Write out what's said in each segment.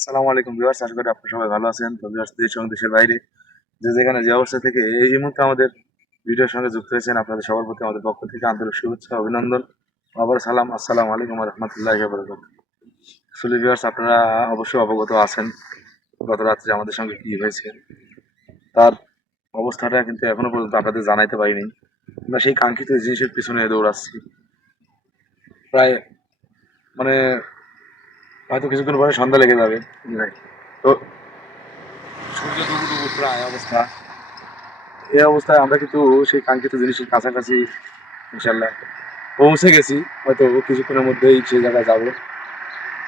আসসালামু আলাইকুম ভিউয়ার্স, আশা করি আপনারা সবাই ভালো আছেন। তো ভিউয়ার্স, দেশ এবং দেশের বাইরে যে যেখানে যে অবস্থা থেকে এই মুহূর্তে আমাদের ভিডিওর সঙ্গে যুক্ত হয়েছেন, আপনাদের সবার প্রতি আমাদের পক্ষ থেকে আন্তরিক শুভেচ্ছা, অভিনন্দন, আবার সালাম। আসসালামু আলাইকুম ওয়া রাহমাতুল্লাহি ওয়া বারাকাতুহু। আসলে ভিউয়ার্স, আপনারা অবশ্যই অবগত আছেন গত রাত্রে আমাদের সঙ্গে কি হয়েছে। তার অবস্থাটা কিন্তু এখনো পর্যন্ত আপনাদের জানাইতে পারিনি। আমরা সেই কাঙ্ক্ষিত জিনিসের পিছনে দৌড়াচ্ছি প্রায়, মানে হয়তো কিছুক্ষণ পরে সন্ধ্যা লেগে যাবে। তো সূর্য ডুবু প্রায় অবস্থা, এই অবস্থায় আমরা কিন্তু সেই কাঙ্ক্ষিত জিনিসের কাছাকাছি ইনশাল্লাহ পৌঁছে গেছি। হয়তো কিছুক্ষণের মধ্যেই সেই জায়গায় যাবো।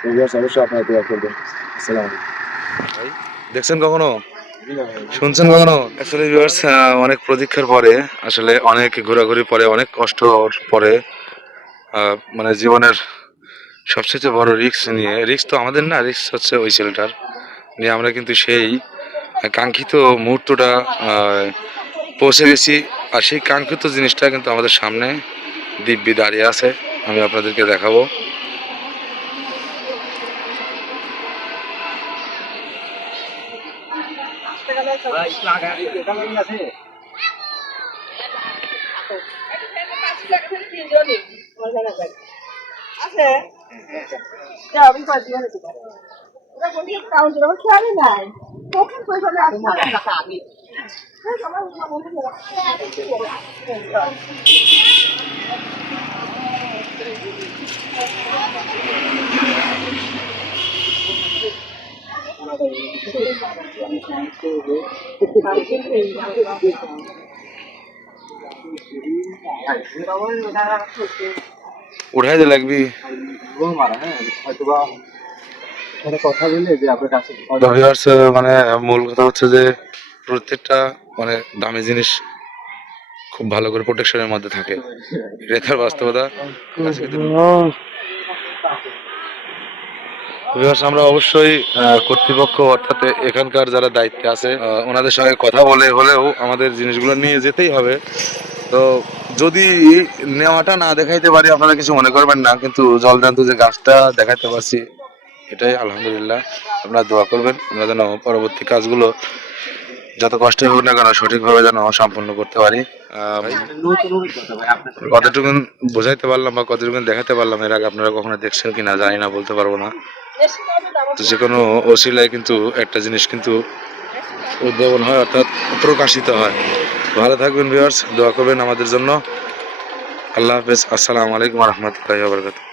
তো ভিউয়ার্স, অবশ্যই আপনারা দোয়া করবেন। আসসালামু আলাইকুম। ভাই, দেখছেন কখনো, শুনছেন কখনো? অ্যাকচুয়ালি ভিউয়ার্স, অনেক প্রতীক্ষার পরে, আসলে অনেক ঘোরাঘুরি পরে, অনেক কষ্ট পরে, মানে জীবনের সবচেয়ে বড় রিস্ক নিয়ে, রিস্ক তো আমাদের না, রিস্ক হচ্ছে ওই ছেলেটার নিয়ে, আমরা কিন্তু সেই কাঙ্ক্ষিত মুহূর্তটা পৌঁছে গেছি। আর সেই কাঙ্ক্ষিত জিনিসটা কিন্তু আমাদের সামনে দিব্যি দাঁড়িয়ে আছে, আমি আপনাদেরকে দেখাবো। উঠাই যে লাগবি কথা বলে যে আপনার কাছে। মানে মূল কথা হচ্ছে যে প্রত্যেকটা মানে দামি জিনিস খুব ভালো করে প্রোটেকশনের মধ্যে থাকে, এটাই তার বাস্তবতা। আমরা অবশ্যই কর্তৃপক্ষ অর্থাৎ এখানকার যারা দায়িত্বে আছে ওনাদের সঙ্গে কথা বলে হলেও আমাদের জিনিসগুলো নিয়ে যেতেই হবে। তো যদি নেওয়াটা না দেখাইতে পারি আপনারা কিছু মনে করবেন না, কিন্তু জলজান্ত যে গাছটা দেখাতে পারছি এটাই আলহামদুলিল্লাহ। আপনারা দোয়া করবেন আমরা যেন পরবর্তী কাজগুলো যত কষ্ট হোক না কেন সঠিকভাবে যেন সম্পন্ন করতে পারি। কতটুকু বোঝাইতে পারলাম বা কতটুকু দেখাতে পারলাম এর আগে আপনারা কখনো দেখছেন কিনা জানি না, বলতে পারবো না। তো যে কোনো ওসিলায় কিন্তু একটা জিনিস কিন্তু উদ্ভাবন হয়, অর্থাৎ প্রকাশিত হয়। ভালো থাকবেন ভিউয়ার্স, দোয়া করবেন আমাদের জন্য। আল্লাহ হাফেজ। আসসালামু আলাইকুম ওয়া রাহমাতুল্লাহি ওয়া বারাকাতুহু।